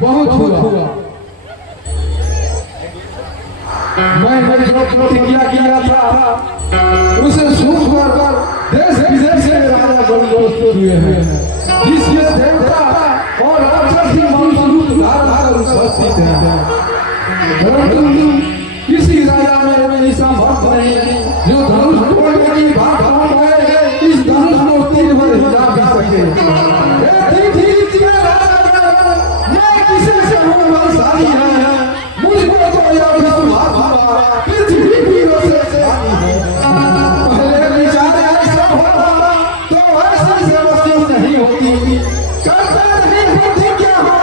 बहुत हुआ। मैंने जो प्रतिज्ञा किया था उसे सूख कर देश विदेश से राजा बंदोबस्त हुए हैं, जिसमें देवता और राक्षसी रूप धारण कर उपस्थित हैं। परंतु किसी राजा में ऐसा भक्त नहीं जो धनुष तोड़ने की बात है, इस धनुष को तीर भर हिला भी सके। मैं किसे से हूँ बलशाली है, मुझको तो यह विश्वास हुआ पृथ्वी वीरों से शादी है। पहले विचार ऐसा होता तो ऐसी समस्या नहीं होती, करता नहीं होती क्या हो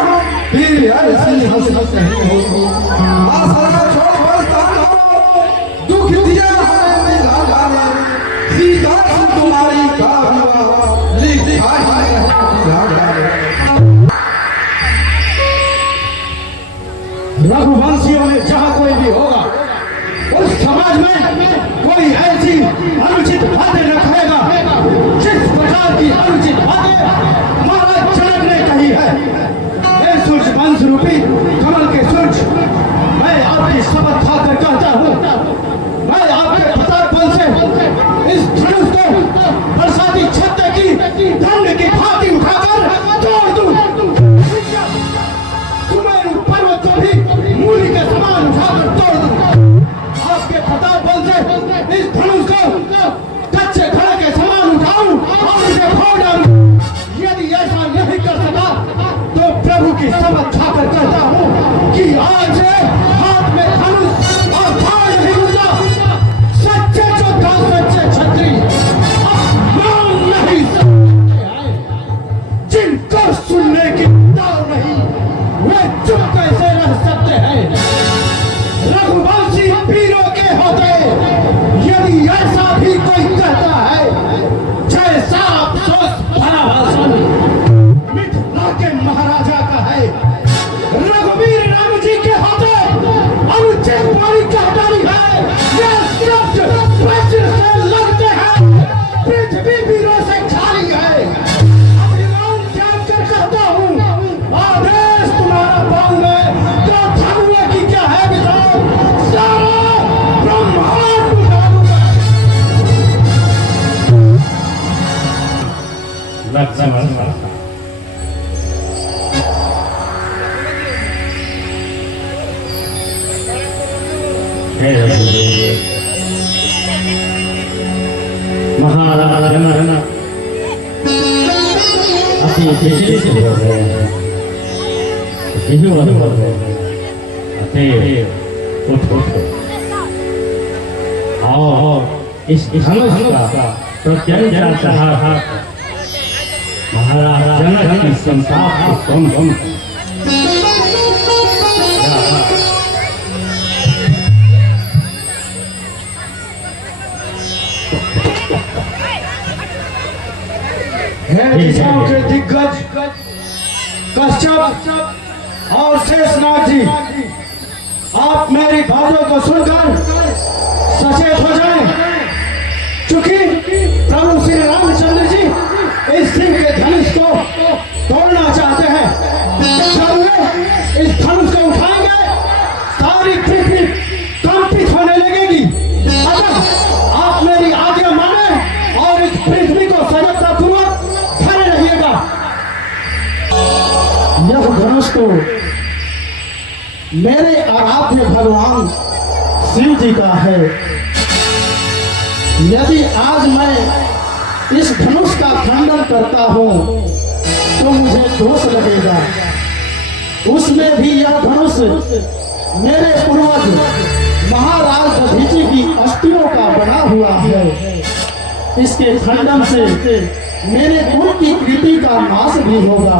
फिर ऐसी हंसी नहीं होती। आशा छोड़ बरसात हो, दुख दिया है राजा ने, सीता तुम्हारी का लिखा है राजा ने। रघुवंशियों में जहाँ कोई भी होगा उस समाज में कोई ऐसी अनुचित बातें न कहेगा जिस प्रकार की अनुचित बातें महाराज जनक ने कही है। हे सूर्य वंश रूपी कमल के सूर्य, मैं आपकी शपथ खाकर कहता हूँ, मैं आपके प्रताप बल से इस धनुष को बरसाती छत्ते की दंड की भांति उठाकर तोड़ दूं। सुमेरु पर्वत को भी मूली के समान उठाकर तोड़ दूं। आपके प्रताप बल से इस धनुष को कच्चे घड़े के समान उठाऊं और इसे फोड़ डालूं। यदि ऐसा नहीं कर सका तो प्रभु की शपथ खाकर कहता हूं कि आज से हाथ में धनुष और भार नहीं होगा। सच्चे योद्धा, सच्चे क्षत्रिय मान नहीं सकते हैं, जिनको सुनने की दाव नहीं वे चुप कैसे रह सकते हैं। रघुवंशी वीरों के होते यदि ऐसा भी कोई कहता है, जैसा अफसोस भरा भाषण मिथिला के महाराजा का है। रघुवीर राम जी के होते अनुचित वाणी कहतारी है, ये शब्द वज्र से लगते हैं, पृथ्वी वीरों से खाली है। अपनी नाम त्याग कर कहता हूँ, आदेश तुम्हारा पाऊंगा तो धनुए की क्या है विधान, सारा ब्रह्मांड उठा दूंगा। महाराज जनक अति विशेष हो गए हैं, विजुअल हो गए हैं। अतः उठ और इस धनुष का प्रत्यंचा चढ़ा महाराज जनक की संताप को कम दिशाओं के दिग्गज कश्यप और शेषनाग जी, आप मेरी बातों को सुनकर सचेत हो जाएं, क्योंकि प्रभु श्री रामचंद्र जी इस सिंह के धनुष को तोड़ना चाहते हैं। जब वे इस धनुष को उठाएंगे सारी पृथ्वी कंपित होने लगेगी। अतः आप मेरी आज्ञा माने और इस पृथ्वी को सजगता पूर्वक खड़े रहिएगा। यह धनुष को मेरे आराध्य भगवान शिव जी का है। यदि आज मैं इस धनुष का खंडन करता हूं तो मुझे दोष लगेगा। उसमें भी यह धनुष मेरे पूर्वज महाराज दधीची की अस्थियों का बना हुआ है। इसके खंडन से मेरे कुल की कृति का नाश भी होगा।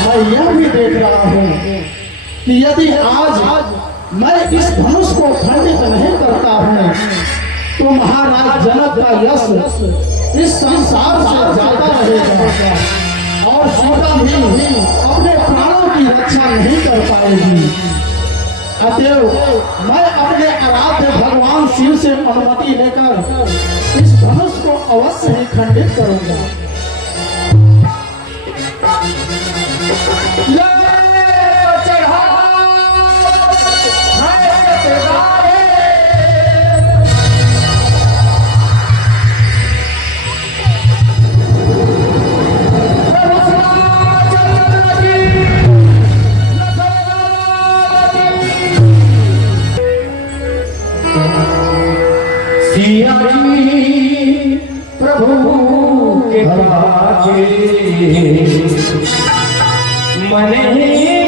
मैं यह भी देख रहा हूं कि यदि आज मैं इस धनुष को खंडित नहीं करता हूं तो महाराज जनक का यश इस संसार से जाता रहेगा और सीता भी अपने प्राणों की रक्षा नहीं कर पाएगी। अतएव मैं अपने आराध्य भगवान शिव से अनुमति लेकर इस धनुष को अवश्य ही खंडित करूंगा। फूक के मन ही